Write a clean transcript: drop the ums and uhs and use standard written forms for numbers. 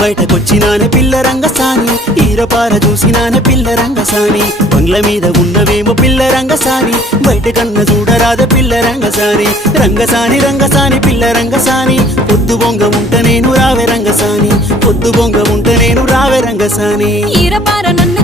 బయటకొచ్చినానే పిల్ల రంగసాని ఈరపార చూసినానే పిల్ల రంగసాని బంగ్ల మీద ఉన్నవేమో పిల్ల రంగసాని బయట కన్న చూడరాద పిల్ల రంగసాని రంగసాని రంగసాని పిల్ల రంగసాని పొద్దు బొంగ ఉంట నేను రావే రంగసాని పొద్దు బొంగ ఉంట నేను రావే రంగసాని ఈరపార నన్ను